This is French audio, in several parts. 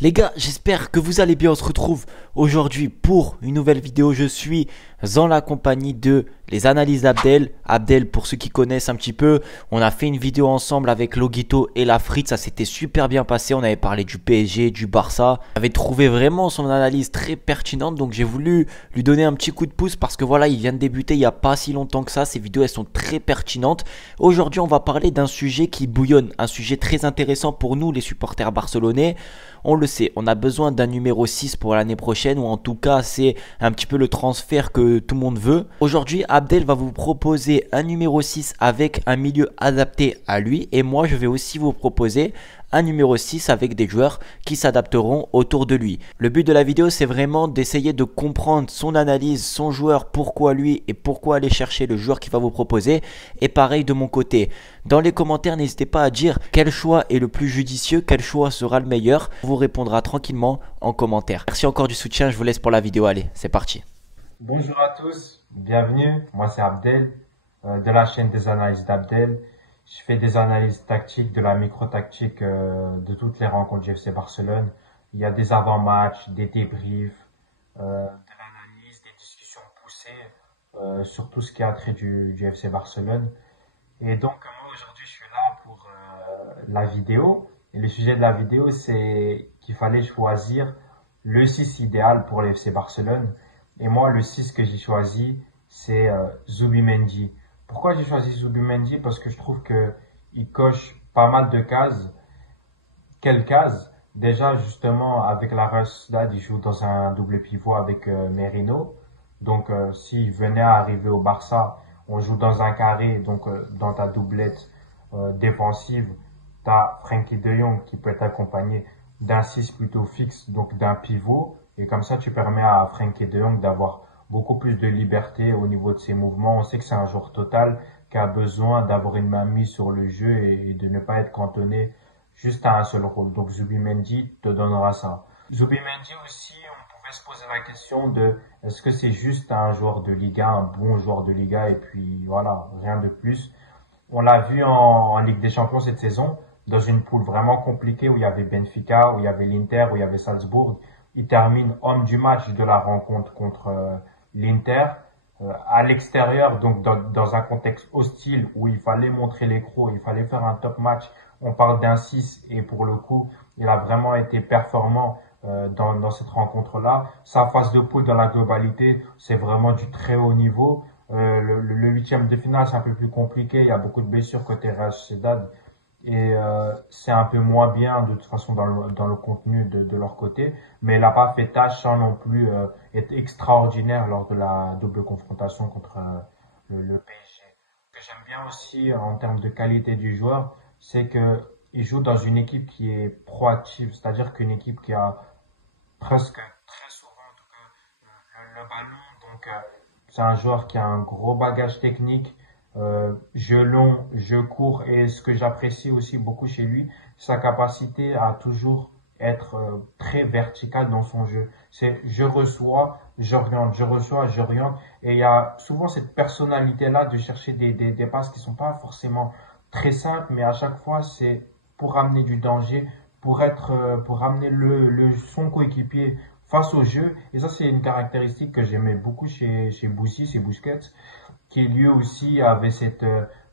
Les gars, j'espère que vous allez bien. On se retrouve aujourd'hui pour une nouvelle vidéo. Je suis en la compagnie de les analyses d'Abdel. Abdel, pour ceux qui connaissent un petit peu, on a fait une vidéo ensemble avec Loguito et la Frite. Ça s'était super bien passé. On avait parlé du PSG, du Barça. J'avais trouvé vraiment son analyse très pertinente. Donc j'ai voulu lui donner un petit coup de pouce parce que voilà, il vient de débuter il n'y a pas si longtemps que ça. Ces vidéos, elles sont très pertinentes. Aujourd'hui, on va parler d'un sujet qui bouillonne. Un sujet très intéressant pour nous, les supporters barcelonais. On le sait, on a besoin d'un numéro 6 pour l'année prochaine, ou en tout cas c'est un petit peu le transfert que tout le monde veut. Aujourd'hui, Abdel va vous proposer un numéro 6 avec un milieu adapté à lui, et moi je vais aussi vous proposer un numéro 6 avec des joueurs qui s'adapteront autour de lui. Le but de la vidéo, c'est vraiment d'essayer de comprendre son analyse, son joueur, pourquoi lui et pourquoi aller chercher le joueur qu'il va vous proposer. Et pareil de mon côté. Dans les commentaires, n'hésitez pas à dire quel choix est le plus judicieux, quel choix sera le meilleur. On vous répondra tranquillement en commentaire. Merci encore du soutien, je vous laisse pour la vidéo. Allez, c'est parti. Bonjour à tous, bienvenue. Moi c'est Abdel de la chaîne des analyses d'Abdel. Je fais des analyses tactiques, de la micro-tactique de toutes les rencontres du FC Barcelone. Il y a des avant-matchs, des débriefs, de l'analyse, des discussions poussées sur tout ce qui a trait du FC Barcelone. Et donc moi aujourd'hui je suis là pour la vidéo. Et le sujet de la vidéo c'est qu'il fallait choisir le 6 idéal pour le FC Barcelone. Et moi, le 6 que j'ai choisi, c'est Zubimendi. Pourquoi j'ai choisi Zubimendi? Parce que je trouve que il coche pas mal de cases. Quelles cases? Déjà, justement, avec la Real Sociedad, il joue dans un double pivot avec Merino. Donc, s'il venait à arriver au Barça, on joue dans un carré. Donc, dans ta doublette défensive, tu as Frenkie de Jong qui peut être accompagné d'un 6 plutôt fixe, donc d'un pivot. Et comme ça, tu permets à Frenkie de Jong d'avoir beaucoup plus de liberté au niveau de ses mouvements. On sait que c'est un joueur total qui a besoin d'avoir une main mise sur le jeu et de ne pas être cantonné juste à un seul rôle. Donc Zubimendi te donnera ça. Zubimendi aussi, on pouvait se poser la question de est-ce que c'est juste un joueur de Liga, un bon joueur de Liga et puis voilà, rien de plus. On l'a vu en Ligue des Champions cette saison, dans une poule vraiment compliquée où il y avait Benfica, où il y avait l'Inter, où il y avait Salzbourg. Il termine homme du match de la rencontre contre l'Inter. À l'extérieur, donc dans un contexte hostile où il fallait montrer les crocs, il fallait faire un top match. On parle d'un 6 et pour le coup, il a vraiment été performant dans cette rencontre-là. Sa phase de poule dans la globalité, c'est vraiment du très haut niveau. Le huitième de finale, c'est un peu plus compliqué. Il y a beaucoup de blessures côté Real Sociedad et c'est un peu moins bien de toute façon dans le contenu de leur côté. Mais il n'a pas fait tâche sans non plus être extraordinaire lors de la double confrontation contre le PSG. Ce que j'aime bien aussi en termes de qualité du joueur, c'est que il joue dans une équipe qui est proactive, c'est-à-dire qu'une équipe qui a presque très souvent en tout cas le ballon. Donc c'est un joueur qui a un gros bagage technique, jeu long, jeu court et ce que j'apprécie aussi beaucoup chez lui, sa capacité à toujours être très vertical dans son jeu. C'est je reçois, j'oriente, je reçois, j'oriente et il y a souvent cette personnalité là de chercher des passes qui sont pas forcément très simples mais à chaque fois c'est pour amener du danger, pour amener son coéquipier face au jeu. Et ça, c'est une caractéristique que j'aimais beaucoup chez Boussi, chez Busquets, qui lui aussi avait cette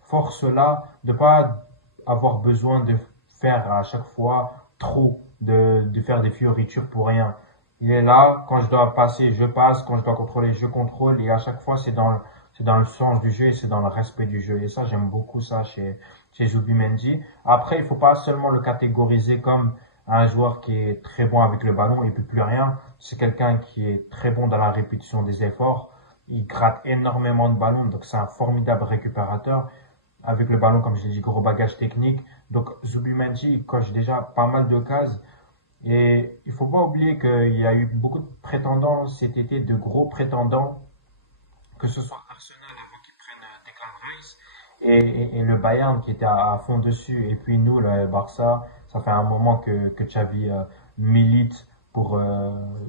force-là de pas avoir besoin de faire à chaque fois trop, de faire des fioritures pour rien. Il est là, quand je dois passer, je passe, quand je dois contrôler, je contrôle, et à chaque fois, c'est dans le sens du jeu et c'est dans le respect du jeu. Et ça, j'aime beaucoup ça chez Zubimendi. Après, il faut pas seulement le catégoriser comme un joueur qui est très bon avec le ballon et puis plus rien. C'est quelqu'un qui est très bon dans la répétition des efforts. Il gratte énormément de ballons, donc c'est un formidable récupérateur. Avec le ballon, comme je l'ai dit, gros bagage technique. Donc Zubimendi, il coche déjà pas mal de cases. Et il faut pas oublier qu'il y a eu beaucoup de prétendants cet été, de gros prétendants, que ce soit Arsenal avant qu'ils prennent Declan Rice et le Bayern qui était à fond dessus. Et puis nous, le Barça, ça fait un moment que Xavi milite pour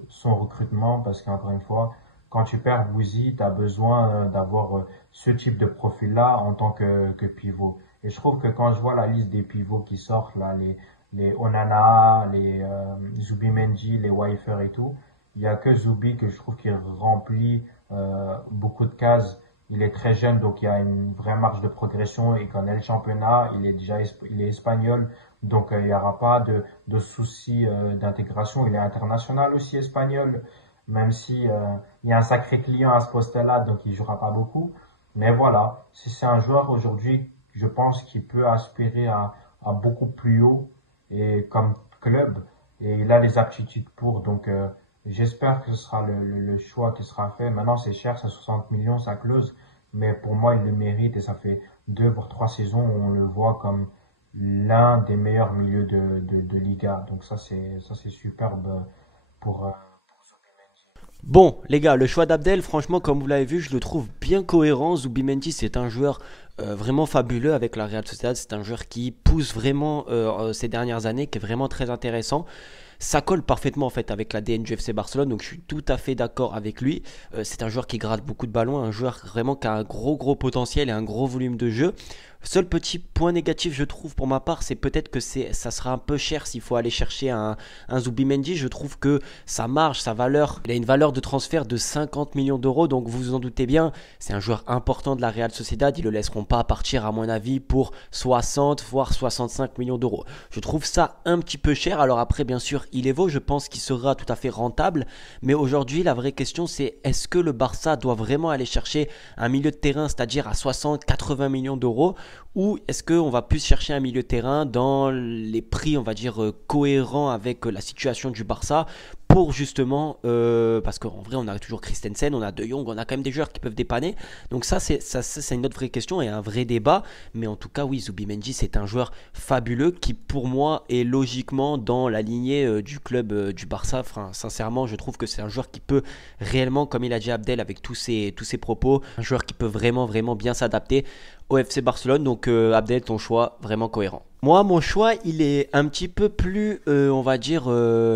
son recrutement parce qu'encore une fois, quand tu perds Bouzy, tu as besoin d'avoir ce type de profil-là en tant que pivot. Et je trouve que quand je vois la liste des pivots qui sortent, là, les Onana, les Zubimendi, les Waifer et tout. Il y a que Zubi que je trouve qu'il remplit beaucoup de cases. Il est très jeune, donc il y a une vraie marge de progression. Il connaît le championnat, il est espagnol, donc il n'y aura pas de soucis d'intégration. Il est international aussi espagnol, même si il y a un sacré client à ce poste-là, donc il jouera pas beaucoup. Mais voilà, si c'est un joueur aujourd'hui, je pense qu'il peut aspirer à beaucoup plus haut et comme club, et il a les aptitudes pour. Donc j'espère que ce sera le choix qui sera fait. Maintenant c'est cher, c'est 60 millions sa clause, mais pour moi il le mérite et ça fait 2 voire 3 saisons où on le voit comme l'un des meilleurs milieux de Liga. Donc ça c'est superbe pour Zubimendi. Bon, les gars, le choix d'Abdel, franchement, comme vous l'avez vu, je le trouve bien cohérent. Zubimendi, c'est un joueur vraiment fabuleux avec la Real Sociedad. C'est un joueur qui pousse vraiment ces dernières années, qui est vraiment très intéressant. Ça colle parfaitement en fait avec l'ADN du FC Barcelone, donc je suis tout à fait d'accord avec lui. C'est un joueur qui gratte beaucoup de ballons, un joueur vraiment qui a un gros potentiel et un gros volume de jeu. Seul petit point négatif, je trouve, pour ma part, c'est peut-être que ça sera un peu cher s'il faut aller chercher un Zubimendi. Je trouve que sa marge, sa valeur, il a une valeur de transfert de 50 millions d'euros. Donc vous vous en doutez bien, c'est un joueur important de la Real Sociedad. Ils ne le laisseront pas partir, à mon avis, pour 60 voire 65 millions d'euros. Je trouve ça un petit peu cher. Alors après, bien sûr, il est vaut. Je pense qu'il sera tout à fait rentable. Mais aujourd'hui, la vraie question, c'est est-ce que le Barça doit vraiment aller chercher un milieu de terrain, c'est-à-dire à 60-80 millions d'euros, ou est-ce qu'on va plus chercher un milieu de terrain dans les prix, on va dire, cohérents avec la situation du Barça pour justement, parce qu'en vrai on a toujours Christensen, on a De Jong, on a quand même des joueurs qui peuvent dépanner. Donc ça c'est une autre vraie question et un vrai débat. Mais en tout cas oui, Zubimendi c'est un joueur fabuleux qui pour moi est logiquement dans la lignée du club du Barça. Enfin, sincèrement je trouve que c'est un joueur qui peut réellement, comme il a dit Abdel avec tous ses propos, un joueur qui peut vraiment bien s'adapter au FC Barcelone. Donc Abdel, ton choix vraiment cohérent. Moi, mon choix, il est un petit peu plus, on va dire,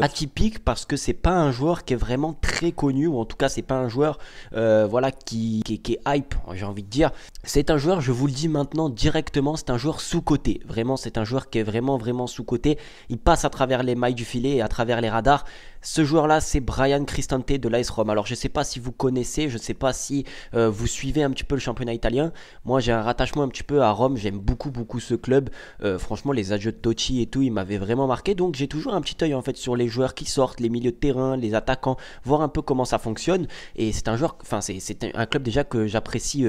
atypique parce que c'est pas un joueur qui est vraiment très connu, ou en tout cas, c'est pas un joueur, voilà, qui est hype, j'ai envie de dire. C'est un joueur, je vous le dis maintenant directement, c'est un joueur sous-coté. Vraiment, c'est un joueur qui est vraiment sous-coté. Il passe à travers les mailles du filet et à travers les radars. Ce joueur-là, c'est Bryan Cristante de l'AS Rome. Alors, je ne sais pas si vous connaissez, je ne sais pas si vous suivez un petit peu le championnat italien. Moi, j'ai un rattachement un petit peu à Rome. J'aime beaucoup ce club. Franchement, les adieux de Totti et tout, ils m'avaient vraiment marqué. Donc, j'ai toujours un petit œil en fait sur les joueurs qui sortent, les milieux de terrain, les attaquants, voir un peu comment ça fonctionne. Et c'est un joueur, enfin, c'est un club déjà que j'apprécie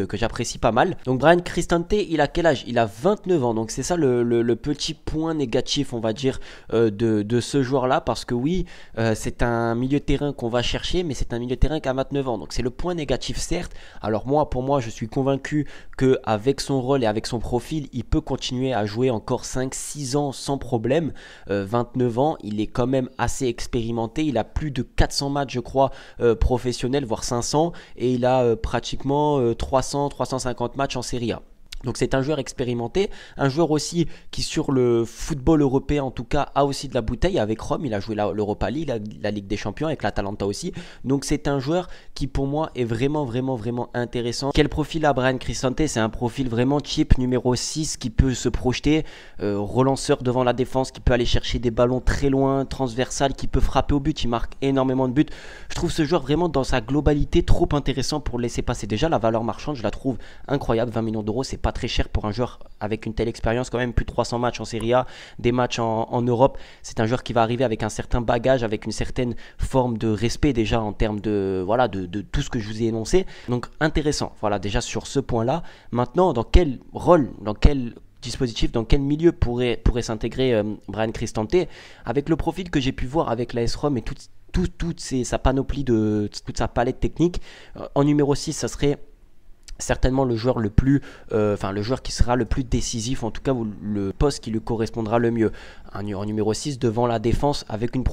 pas mal. Donc, Bryan Cristante, il a quel âge? Il a 29 ans. Donc, c'est ça le petit point négatif, on va dire, de ce joueur-là. Parce que oui, c'est un milieu de terrain qu'on va chercher, mais c'est un milieu de terrain qui a 29 ans. Donc c'est le point négatif certes. Alors pour moi, je suis convaincu qu'avec son rôle et avec son profil, il peut continuer à jouer encore 5-6 ans sans problème. 29 ans, il est quand même assez expérimenté. Il a plus de 400 matchs, je crois, professionnels, voire 500. Et il a pratiquement 300-350 matchs en Serie A. Donc c'est un joueur expérimenté, un joueur aussi qui sur le football européen en tout cas a aussi de la bouteille avec Rome. Il a joué l'Europa League, la Ligue des Champions avec l'Atalanta aussi. Donc c'est un joueur qui pour moi est vraiment intéressant. Quel profil a Bryan Cristante? C'est un profil vraiment cheap, numéro 6 qui peut se projeter, relanceur devant la défense, qui peut aller chercher des ballons très loin, transversal, qui peut frapper au but, il marque énormément de buts. Je trouve ce joueur vraiment dans sa globalité trop intéressant pour laisser passer. Déjà la valeur marchande je la trouve incroyable, 20 millions d'euros, c'est pas très cher pour un joueur avec une telle expérience, quand même plus de 300 matchs en Serie A, des matchs en Europe. C'est un joueur qui va arriver avec un certain bagage, avec une certaine forme de respect déjà en termes de tout ce que je vous ai énoncé. Donc intéressant, voilà déjà sur ce point-là. Maintenant, dans quel rôle, dans quel dispositif, dans quel milieu pourrait s'intégrer Bryan Cristante avec le profil que j'ai pu voir avec l'AS Rome et toute sa panoplie toute sa palette technique. En numéro 6, ça serait certainement le joueur le joueur qui sera le plus décisif, en tout cas le poste qui lui correspondra le mieux. En numéro 6 devant la défense avec une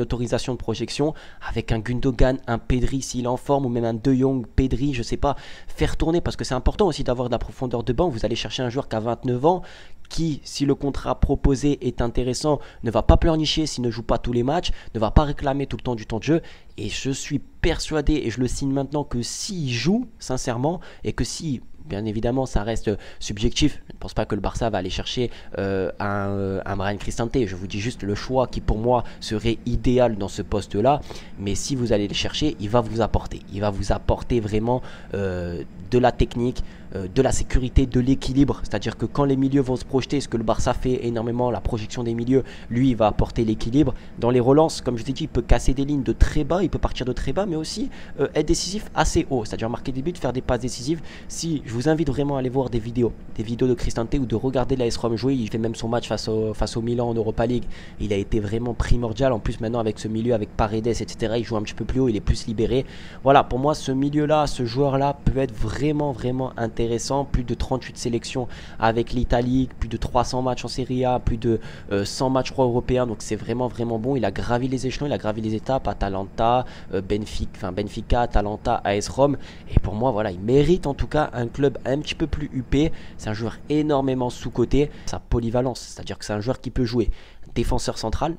autorisation de projection, avec un Gundogan, un Pedri s'il est en forme, ou même un De Jong, Pedri, je sais pas, faire tourner, parce que c'est important aussi d'avoir de la profondeur de banc. Vous allez chercher un joueur qui a 29 ans, qui, si le contrat proposé est intéressant, ne va pas pleurnicher s'il ne joue pas tous les matchs, ne va pas réclamer tout le temps du temps de jeu. Et je suis persuadé, et je le signe maintenant, que s'il joue, sincèrement, et que si bien évidemment, ça reste subjectif. Je ne pense pas que le Barça va aller chercher un Bryan Cristante. Je vous dis juste le choix qui pour moi serait idéal dans ce poste-là. Mais si vous allez le chercher, il va vous apporter. Il va vous apporter vraiment de la technique, de la sécurité, de l'équilibre. C'est-à-dire que quand les milieux vont se projeter, ce que le Barça fait énormément, la projection des milieux, lui, il va apporter l'équilibre. Dans les relances, comme je t'ai dit, il peut casser des lignes de très bas, il peut partir de très bas, mais aussi être décisif assez haut. C'est-à-dire marquer des buts, faire des passes décisives. Si je vous invite vraiment à aller voir des vidéos de Cristante ou de regarder l'AS Rome jouer. Il fait même son match face au Milan en Europa League. Il a été vraiment primordial. En plus, maintenant, avec ce milieu, avec Paredes, etc., il joue un petit peu plus haut, il est plus libéré. Voilà, pour moi, ce milieu-là, ce joueur-là peut être vraiment intéressant. Plus de 38 sélections avec l'Italie, plus de 300 matchs en Serie A, plus de 100 matchs, je crois, européens. Donc, c'est vraiment bon. Il a gravi les échelons, il a gravi les étapes. Atalanta, Benfica, Atalanta, AS Rome. Et pour moi, voilà, il mérite en tout cas un club un petit peu plus huppé. C'est un joueur énormément sous-coté. Sa polyvalence, c'est-à-dire que c'est un joueur qui peut jouer défenseur central.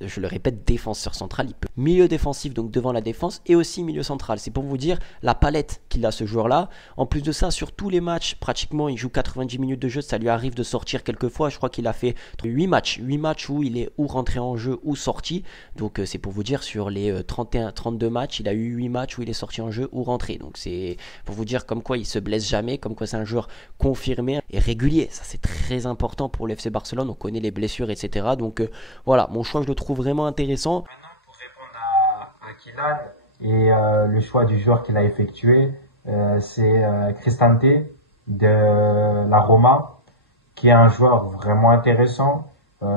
Je le répète, défenseur central, il peut milieu défensif, donc devant la défense, et aussi milieu central. C'est pour vous dire la palette qu'il a, ce joueur-là. En plus de ça, sur tous les matchs, pratiquement, il joue 90 minutes de jeu. Ça lui arrive de sortir quelques fois. Je crois qu'il a fait 8 matchs où il est ou rentré en jeu ou sorti. Donc c'est pour vous dire, sur les 32 matchs, il a eu 8 matchs où il est sorti en jeu ou rentré. Donc c'est pour vous dire comme quoi il se blesse jamais, comme quoi c'est un joueur confirmé et régulier. Ça, c'est très important pour le FC Barcelone. On connaît les blessures, etc. Donc voilà, mon choix, je le trouve vraiment intéressant. Maintenant, pour répondre à Kylian et le choix du joueur qu'il a effectué, c'est Cristante de la Roma, qui est un joueur vraiment intéressant.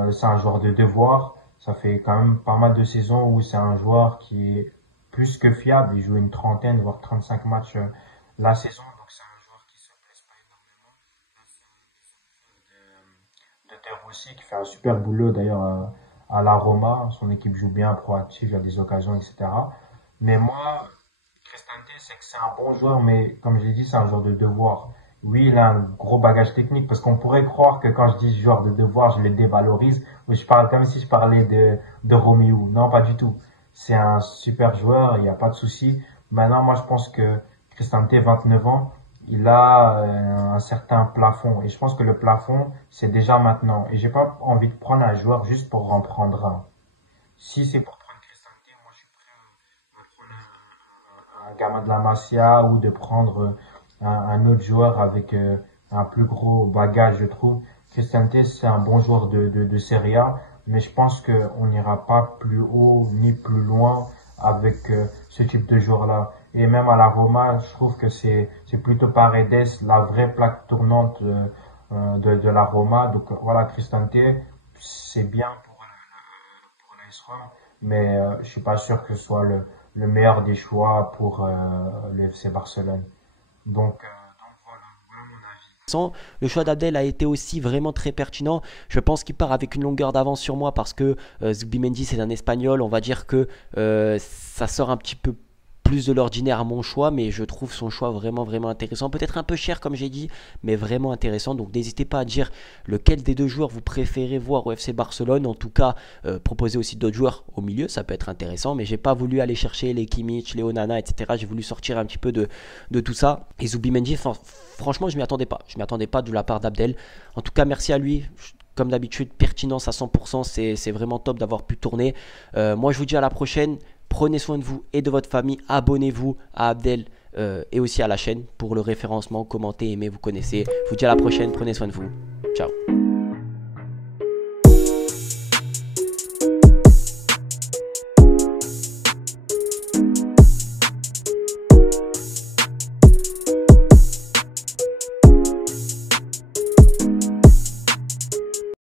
C'est un joueur de devoir. Ça fait quand même pas mal de saisons où c'est un joueur qui est plus que fiable. Il joue une trentaine, voire 35 matchs la saison. Donc c'est un joueur qui se blesse pas énormément. De Rossi qui fait un super boulot d'ailleurs à la Roma. Son équipe joue bien, proactive, il y a des occasions, etc. Mais moi, Cristante, c'est que c'est un bon joueur, mais comme je l'ai dit, c'est un joueur de devoir. Oui, il a un gros bagage technique, parce qu'on pourrait croire que quand je dis joueur de devoir, je le dévalorise, ou je parle comme si je parlais de Roméo. Non, pas du tout. C'est un super joueur, il n'y a pas de souci. Maintenant, moi, je pense que Cristante, 29 ans, il a un certain plafond. Et je pense que le plafond, c'est déjà maintenant. Et j'ai pas envie de prendre un joueur juste pour en prendre un. Si c'est pour prendre Cristante, moi, je suis prêt à prendre un gamin de la Masia ou de prendre un autre joueur avec un plus gros bagage, je trouve. Cristante, c'est un bon joueur de Serie A, mais je pense qu'on n'ira pas plus haut ni plus loin avec ce type de joueur-là. Et même à la Roma, je trouve que c'est plutôt Paredes, la vraie plaque tournante de la Roma. Donc voilà, Cristante, c'est bien pour l'AS Rome, mais je suis pas sûr que ce soit le meilleur des choix pour le FC Barcelone. Donc voilà mon avis. Le choix d'Abdel a été aussi vraiment très pertinent. Je pense qu'il part avec une longueur d'avance sur moi parce que Zubimendi, c'est un Espagnol. On va dire que ça sort un petit peu plus de l'ordinaire à mon choix, mais je trouve son choix vraiment intéressant. Peut-être un peu cher comme j'ai dit, mais vraiment intéressant. Donc n'hésitez pas à dire lequel des deux joueurs vous préférez voir au FC Barcelone. En tout cas, proposez aussi d'autres joueurs au milieu, ça peut être intéressant, mais j'ai pas voulu aller chercher les Kimmich, les Onana, etc. J'ai voulu sortir un petit peu de tout ça. Et Zubimendi, franchement, je m'y attendais pas. Je m'y attendais pas de la part d'Abdel. En tout cas, merci à lui. Comme d'habitude, pertinence à 100%, c'est vraiment top d'avoir pu tourner. Moi, je vous dis à la prochaine. Prenez soin de vous et de votre famille. Abonnez-vous à Abdel et aussi à la chaîne pour le référencement. Commentez, aimez, vous connaissez. Je vous dis à la prochaine. Prenez soin de vous. Ciao.